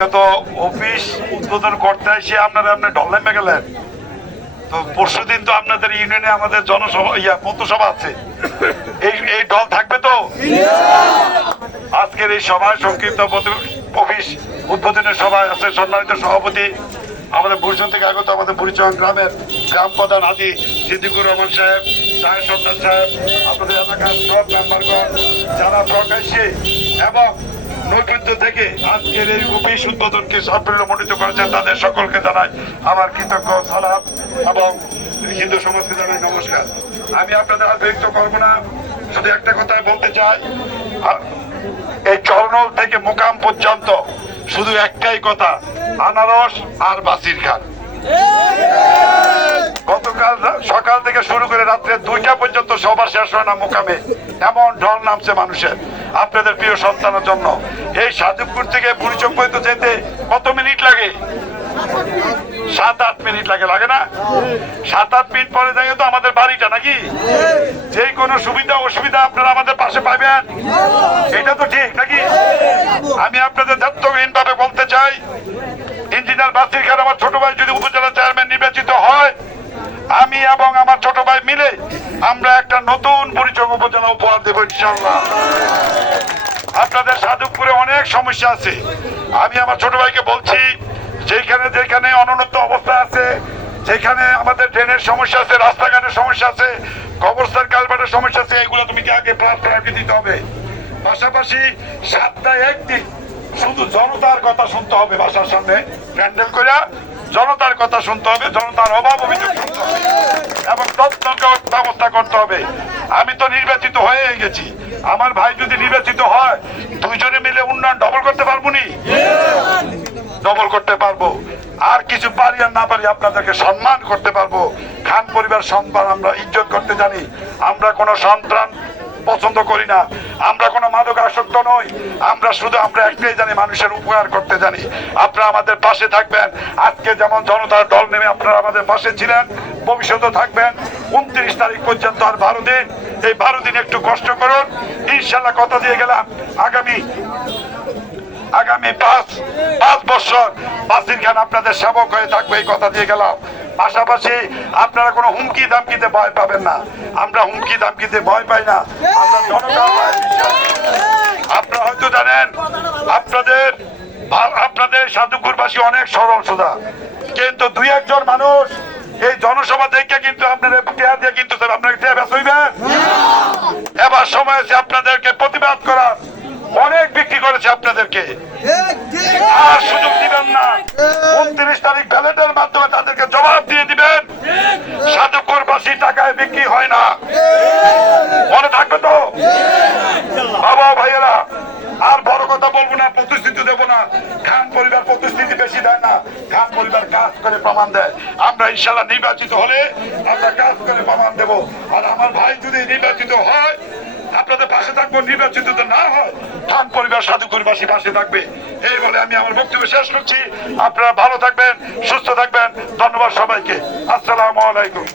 তো অফিস উদ্বোধন করতে এসে আপনারা আপনি ঢল নেমে গেলেন? তো পরশু দিন তো আপনাদের ইউনিয়নে আমাদের জনসভা, ইয়া পথসভা আছে। এই এই দল থাকবে তো? আজকের এই সভায় সংক্ষিপ্ত অফিস উদ্বোধনের সভায় আছে সম্মানিত সভাপতি। আমাদের বুড়িচন থেকে আগত আমাদের বুড়িচন গ্রামের গ্রাম প্রধান হাজি সিদ্দিকুর রহমান সাহেব সাহেব সর্দার সাহেব, আপনাদের এলাকার সব মেম্বারগণ যারা প্রকাশ্যে এবং নৈপুণ্য থেকে আজকের এই অফিস উদ্বোধনকে সাফল্য মণ্ডিত করেছেন তাদের সকলকে জানাই আমার কৃতজ্ঞ সালাম এবং হিন্দু সমাজকে জানাই নমস্কার। আমি আপনাদের আর ব্যক্ত করব না। শুধু একটা কথাই বলতে চাই এই চরনল থেকে মোকাম পর্যন্ত শুধু একটাই কথা, আনারস আর বাসির খান রা- সকাল থেকে শুরু করে রাত্রে দুইটা পর্যন্ত সবার শেষ হয় না মোকামে। এমন ঢল নামছে মানুষের, আপনাদের প্রিয় সন্তানের জন্য। এই সাধুপুর থেকে বুড়িচক পর্যন্ত যেতে কত মিনিট লাগে? সাত আট মিনিট লাগে লাগে না? সাত আট মিনিট পরে যাই তো আমাদের বাড়িটা নাকি? যে কোনো সুবিধা, অসুবিধা আপনারা আমাদের পাশে পাবেন এটা তো ঠিক নাকি? আমি আপনাদের দায়িত্বহীন ভাবে বলতে চাই, ইঞ্জিনিয়ার বাসির খান, আমার ছোট ভাই যদি উপজেলা চেয়ারম্যান নির্বাচিত হয় আমি এবং আমার ছোট ভাই মিলে আমরা একটা নতুন পরিচয় উপজেলা উপহার দেবো আপনাদের সাধুপুরে অনেক সমস্যা আছে। আমি আমার ছোট ভাইকে বলছি, যেখানে যেখানে অনুন্নত অবস্থা আছে, যেখানে আমাদের ড্রেনের সমস্যা আছে, রাস্তাঘাটের সমস্যা আছে, কবরস্থান, কালভার্টের সমস্যা আছে, এগুলো তুমি কি আগে প্রার্থনাকে দিতে হবে। পাশাপাশি সাতটায় একদিন শুধু জনতার কথা শুনতে হবে বাসার সামনে। প্যান্ডেল করে জনতার কথা শুনতে হবে, জনতার অভাব অভিযোগ এবং তৎপর ব্যবস্থা করতে হবে। আমি তো নির্বাচিত হয়ে গেছি। আমার ভাই যদি নির্বাচিত হয়, দুইজনে মিলে উন্নয়ন ডবল করতে পারব নি? ডবল করতে পারব। আর কিছু পারি আর না পারি আপনাদেরকে সম্মান করতে পারব। খান পরিবার সম্মান আমরা ইজ্জত করতে জানি। আমরা কোনো সন্তান পছন্দ করি না। আমরা কোনো মাদক আসক্ত নই। আমরা শুধু আমরা একটাই জানি মানুষের উপকার করতে জানি। আপনারা আমাদের পাশে থাকবেন। আজকে যেমন জনতার দল নেমে আপনারা আমাদের পাশে ছিলেন ভবিষ্যতে থাকবেন। উনত্রিশ তারিখ পর্যন্ত আর বারো দিন। এই বারো দিন একটু কষ্ট করুন। ইনশাল্লাহ কথা দিয়ে গেলাম। আগামী আগামী পাঁচ পাঁচ বছর বাসির খান আপনাদের সেবক হয়ে থাকবে এই কথা দিয়ে গেলাম। পাশাপাশি আপনারা কোনো হুমকি দামকিতে ভয় পাবেন না। আমরা হুমকি দামকিতে ভয় পাই না। আমরা আপনারা হয়তো জানেন আপনাদের আপনাদের সাধুপুরবাসী অনেক সরল সোজা। কিন্তু দুই একজন মানুষ এই জনসভা দেখে কিন্তু আপনাদের টেয়া দিয়ে কিন্তু আপনাকে টেয়া ব্যস্ত হইবেন? এবার সময় আছে আপনাদেরকে প্রতিবাদ করার। অনেক বিক্রি করেছে আপনাদেরকে আর সুযোগ দিবেন না। উনত্রিশ তারিখ ব্যালেটের মাধ্যমে তাদেরকে জবাব দিয়ে দিবেন। সাধুপুর বাসী টাকায় বিক্রি হয় না। মনে থাকবে তো? বাবা ভাইয়েরা, আর বড় কথা বলব না, প্রতিশ্রুতি দেবো না। খান পরিবার প্রতিশ্রুতি বেশি দেয় না। খান পরিবার কাজ করে প্রমাণ দেয়। আমরা ইনশাল্লাহ নির্বাচিত হলে আমরা কাজ করে প্রমাণ দেব। আর আমার ভাই যদি নির্বাচিত হয় আপনাদের পাশে থাকব, নির্বাচিত না হয় খান পরিবার সাধু পরিবাসী পাশে থাকবে। এই বলে আমি আমার বক্তব্য শেষ করছি। আপনারা ভালো থাকবেন, সুস্থ থাকবেন। ধন্যবাদ সবাইকে। আসসালাম আলাইকুম।